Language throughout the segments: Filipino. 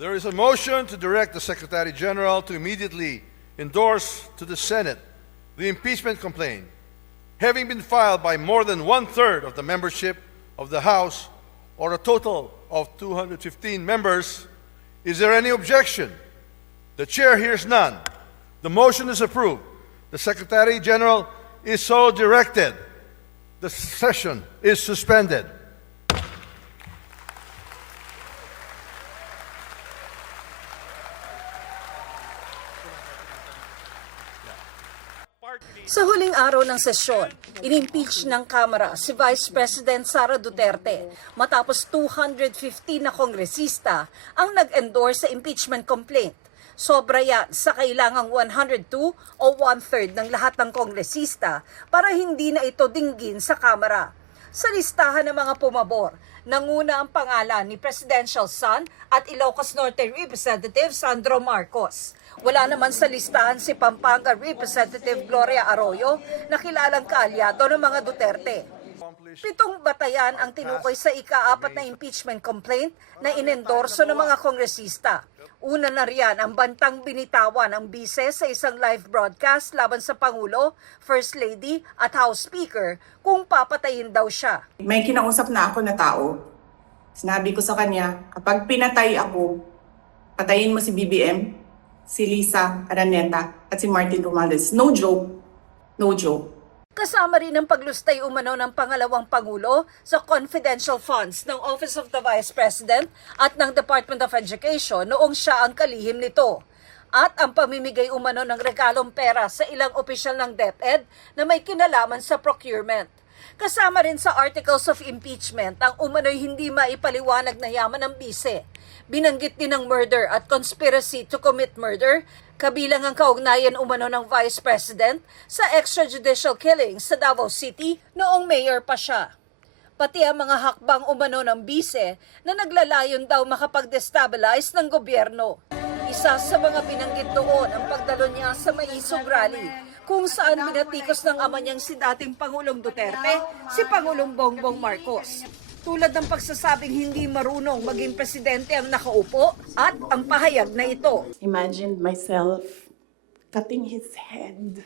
There is a motion to direct the Secretary General to immediately endorse to the Senate the impeachment complaint, having been filed by more than one-third of the membership of the House, or a total of 215 members. Is there any objection? The Chair hears none. The motion is approved. The Secretary General is so directed. The session is suspended. Sa huling araw ng sesyon, inimpeach ng Kamara si Vice President Sara Duterte matapos 215 na kongresista ang nag-endorse sa impeachment complaint. Sobra yan sa kailangang 102 o one-third ng lahat ng kongresista para hindi na ito dinggin sa Kamara. Sa listahan ng mga pumabor, nanguna ang pangalan ni Presidential son at Ilocos Norte Representative Sandro Marcos. Wala naman sa listahan si Pampanga Representative Gloria Arroyo na kilalang kaalyado ng mga Duterte. 7 batayan ang tinukoy sa ika-4 na impeachment complaint na inendorso ng mga kongresista. Una na riyan ang bantang binitawan ng bise sa isang live broadcast laban sa Pangulo, First Lady at House Speaker kung papatayin daw siya. May kinausap na ako na tao. Sinabi ko sa kanya, kapag pinatay ako, patayin mo si BBM, si Lisa Araneta at si Martin Romualdez. No joke. No joke. Kasama rin ang paglustay umano ng pangalawang Pangulo sa confidential funds ng Office of the Vice President at ng Department of Education noong siya ang kalihim nito. At ang pamimigay umano ng regalong pera sa ilang opisyal ng DepEd na may kinalaman sa procurement. Kasama rin sa articles of impeachment ang umano'y hindi maipaliwanag na yaman ng bise. Binanggit din ang murder at conspiracy to commit murder, kabilang ang kaugnayan umano ng Vice President sa extrajudicial killings sa Davao City noong mayor pa siya. Pati ang mga hakbang umano ng bise na naglalayon daw makapag-destabilize ng gobyerno. Isa sa mga binanggit doon ang pagdalo niya sa Maisog Rally, kung saan binatikos ng ama niyang si dating Pangulong Duterte, si Pangulong Bongbong Marcos. Tulad ng pagsasabing hindi marunong maging presidente ang nakaupo at ang pahayag na ito. Imagined myself cutting his head.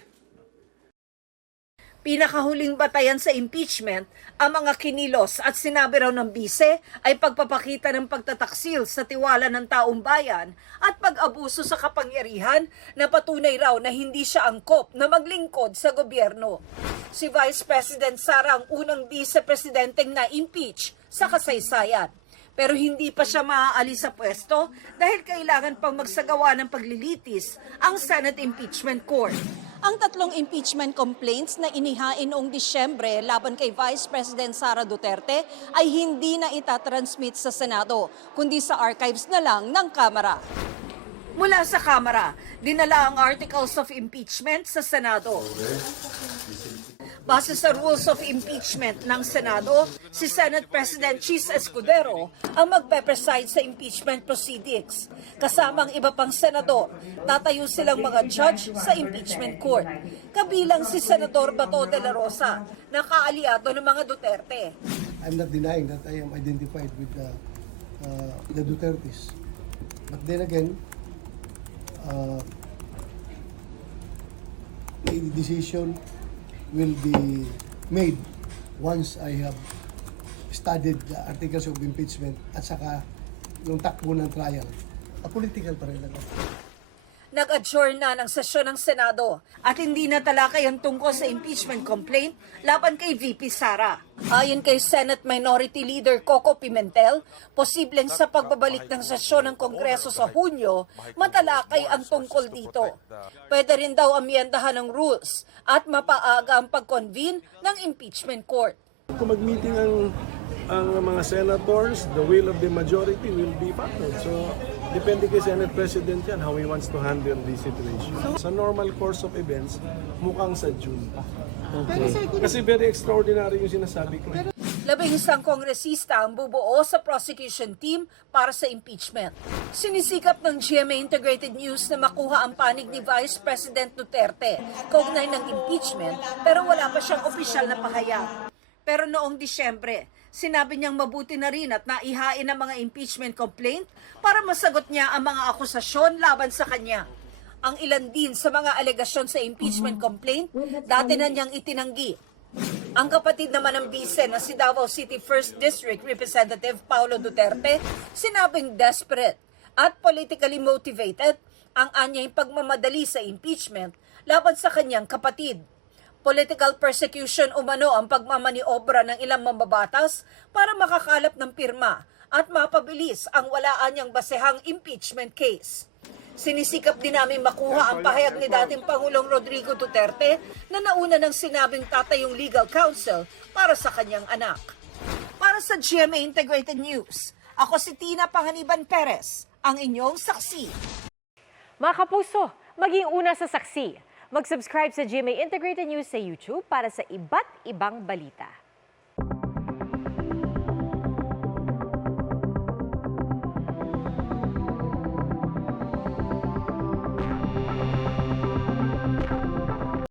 Pinakahuling batayan sa impeachment, ang mga kinilos at sinabi raw ng bise ay pagpapakita ng pagtataksil sa tiwala ng taong bayan at pag-abuso sa kapangyarihan na patunay raw na hindi siya angkop na maglingkod sa gobyerno. Si Vice President Sara ang unang vice-presidenteng na-impeach sa kasaysayan. Pero hindi pa siya maaalis sa pwesto dahil kailangan pang magsagawa ng paglilitis ang Senate Impeachment Court. Ang 3 impeachment complaints na inihain noong Disyembre laban kay Vice President Sara Duterte ay hindi na itatransmit sa Senado, kundi sa archives na lang ng Kamara. Mula sa Kamara, dinala ang articles of impeachment sa Senado. Base sa rules of impeachment ng Senado, si Senate President Chis Escudero ang magpe-preside sa impeachment proceedings. Kasama ang iba pang senador, tatayo silang mga judge sa impeachment court. Kabilang si Senador Bato de la Rosa, na kaaliado ng mga Duterte. I'm not denying that I am identified with the Dutertes. But then again, a decision will be made once I have studied the articles of impeachment at saka yung takbo ng trial. Political pa rin lang. Nag-adjourn na ng sesyon ng Senado at hindi na talakay ang tungkol sa impeachment complaint laban kay VP Sara. Ayon kay Senate Minority Leader Coco Pimentel, posibleng sa pagbabalik ng sesyon ng Kongreso sa Hunyo, matalakay ang tungkol dito. Pwede rin daw amyendahan ng rules at mapaaga ang pag-convene ng impeachment court. Kung mag-meeting ang mga senators, the will of the majority will be followed. So, depende kay Senate President yan, how he wants to handle the situation. Sa normal course of events, mukhang sa June pa. Okay. Kasi very extraordinary yung sinasabi ko. 11 kongresista ang bubuo sa prosecution team para sa impeachment. Sinisikap ng GMA Integrated News na makuha ang panig ni Vice President Duterte kaugnay ng impeachment pero wala pa siyang opisyal na pahayag. Pero noong Disyembre, Sinabi niyang mabuti na rin at naihain ang mga impeachment complaint para masagot niya ang mga akusasyon laban sa kanya. Ang ilan din sa mga alegasyon sa impeachment complaint, dati na niyang itinanggi. Ang kapatid naman ng bise na si Davao City 1st District Representative Paulo Duterte, sinabing desperate at politically motivated ang anyay pagmamadali sa impeachment laban sa kanyang kapatid. Political persecution umano ang pagmamaniobra ng ilang mambabatas para makakalap ng pirma at mapabilis ang walaan niyang basehang impeachment case. Sinisikap din namin makuha ang pahayag ni dating Pangulong Rodrigo Duterte na nauna ng sinabing tatayong legal counsel para sa kanyang anak. Para sa GMA Integrated News, ako si Tina Panganiban Perez, ang inyong saksi. Mga kapuso, maging una sa saksi. Mag-subscribe sa GMA Integrated News sa YouTube para sa iba't ibang balita.